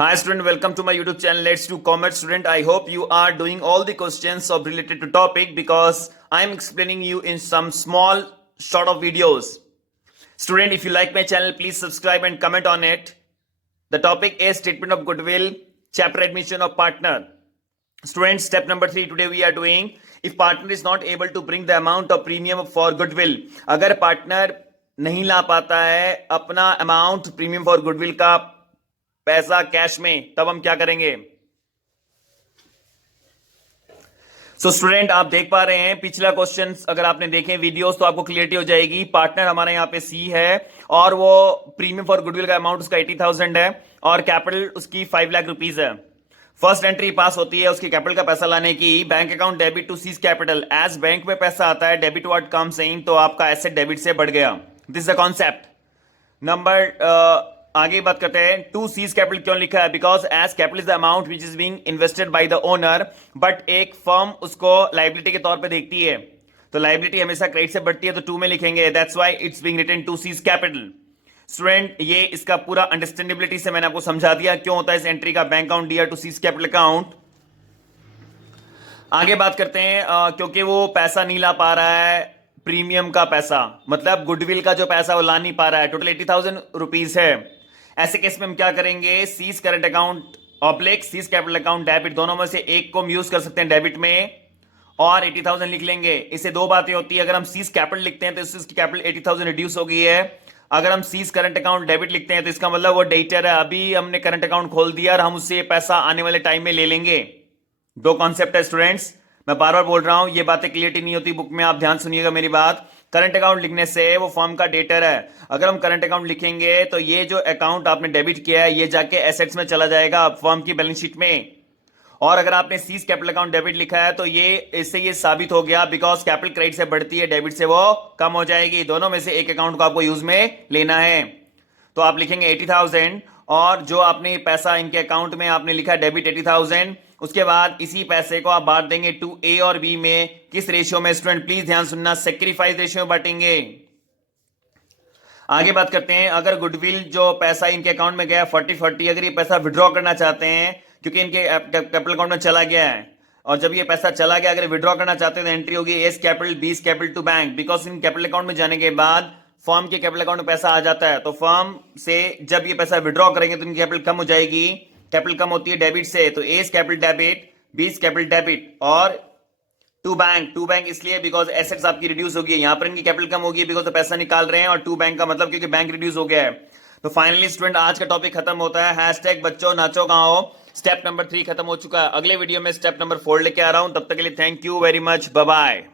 Hi student, welcome to my YouTube channel. Let's do commerce student. I hope you are doing all the questions of related to topic because I am explaining you in some small sort of videos. Student, if you like my channel, please subscribe and comment on it. The topic is statement of goodwill, chapter admission of partner. Students, step number 3 today we are doing. If partner is not able to bring the amount of premium for goodwill, अगर partner नहीं ला पाता है अपना amount premium for goodwill का पैसा cash में, तब हम क्या करेंगे? सो स्टूडेंट, आप देख पा रहे हैं पिछला क्वेश्चन अगर आपने देखे वीडियोस तो आपको क्लियरिटी हो जाएगी. पार्टनर हमारा यहाँ पे सी है और वो प्रीमियम फॉर गुडविल का अमाउंट उसका 80,000 है और कैपिटल उसकी 5 लाख रुपीज है. फर्स्ट एंट्री पास होती है उसकी कैपिटल का पैसा लाने की. Bank account debit to C's capital. As bank में पैसा आता है डेबिट व्हाट कम्स इन, तो आपका एसेट डेबिट से बढ़ गया. This is the concept. Number आगे बात करते हैं. टू सीज कैपिटल क्यों लिखा है? Because as capital is the amount which is being invested by the owner, but एक फर्म उसको लाइबिलिटी के तौर पे देखती है तो लाइबिलिटी हमेशा क्रेडिट से बढ़ती है, तो टू में लिखेंगे. That's why it's being written to C's capital. Student, ये इसका पूरा अंडरस्टैंडेबिलिटी से मैंने आपको समझा दिया क्यों होता है इस एंट्री का बैंक अकाउंट दिया टू सीज कैपिटल अकाउंट. आगे बात करते हैं. क्योंकि वो पैसा नहीं ला पा रहा है, प्रीमियम का पैसा मतलब गुडविल का जो पैसा वो ला नहीं पा रहा है, टोटल 80,000 रुपीज है. ऐसे केस में हम क्या करेंगे? C's current account oblique C's capital account debit, दोनों में से एक को हम यूज कर सकते हैं डेबिट में और 80,000 लिख लेंगे. इससे दो बातें होती है. अगर हम सीज कैपिटल लिखते हैं तो इसकी कैपिटल 80,000 रिड्यूस हो गई है. अगर हम सीज करंट अकाउंट डेबिट लिखते हैं तो इसका मतलब वो डेटर है, अभी हमने करंट अकाउंट खोल दिया और हम उससे पैसा आने वाले टाइम में ले लेंगे. दो कॉन्सेप्ट है स्टूडेंट्स, मैं बार बार बोल रहा हूं, ये बातें क्लियरिटी नहीं होती बुक में, आप ध्यान सुनिएगा मेरी बात. करंट अकाउंट लिखने से वो फर्म का डेटर है. अगर हम करंट अकाउंट लिखेंगे तो ये जो अकाउंट आपने डेबिट किया है ये जाके एसेट्स में चला जाएगा फर्म की बैलेंस शीट में. और अगर आपने सीज कैपिटल अकाउंट डेबिट लिखा है तो ये इससे ये साबित हो गया बिकॉज कैपिटल क्रेडिट से बढ़ती है, डेबिट से वो कम हो जाएगी. दोनों में से एक अकाउंट को आपको यूज में लेना है. तो आप लिखेंगे 80,000 और जो आपने पैसा इनके अकाउंट में आपने लिखा डेबिट 80,000, उसके बाद इसी पैसे को आप बांट देंगे टू ए और बी में. किस रेशियो में? स्टूडेंट प्लीज ध्यान सुनना, सेक्रीफाइस रेशियो में बांटेंगे. आगे बात करते हैं. अगर गुडविल जो पैसा इनके अकाउंट में गया 40-40, अगर ये पैसा विड्रॉ करना चाहते हैं क्योंकि इनके कैपिटल अकाउंट में चला गया है और जब ये पैसा चला गया अगर विड्रॉ करना चाहते हैं तो एंट्री होगी as capital B's capital to bank. Because in capital account में जाने के बाद फर्म के कैपिटल अकाउंट में पैसा आ जाता है तो फर्म से जब ये पैसा विड्रॉ करेंगे तो इनकी कैपिटल कम हो जाएगी. कैपिटल कम होती है डेबिट से, तो एस कैपिटल डेबिट बीस कैपिटल डेबिट और टू बैंक इसलिए बिकॉज एसेट्स आपकी रिड्यूस होगी. यहां पर इनकी कैपिटल कम होगी बिकॉज तो पैसा निकाल रहे हैं, और टू बैंक का मतलब क्योंकि बैंक रिड्यूस हो गया है. तो फाइनली स्टूडेंट आज का टॉपिक खत्म होता है. हैशटैग बच्चों नाचो गाओ. स्टेप नंबर 3 खत्म हो चुका है. अगले वीडियो में स्टेप नंबर 4 लेके आ रहा हूं. तब तक के लिए thank you very much, bye bye.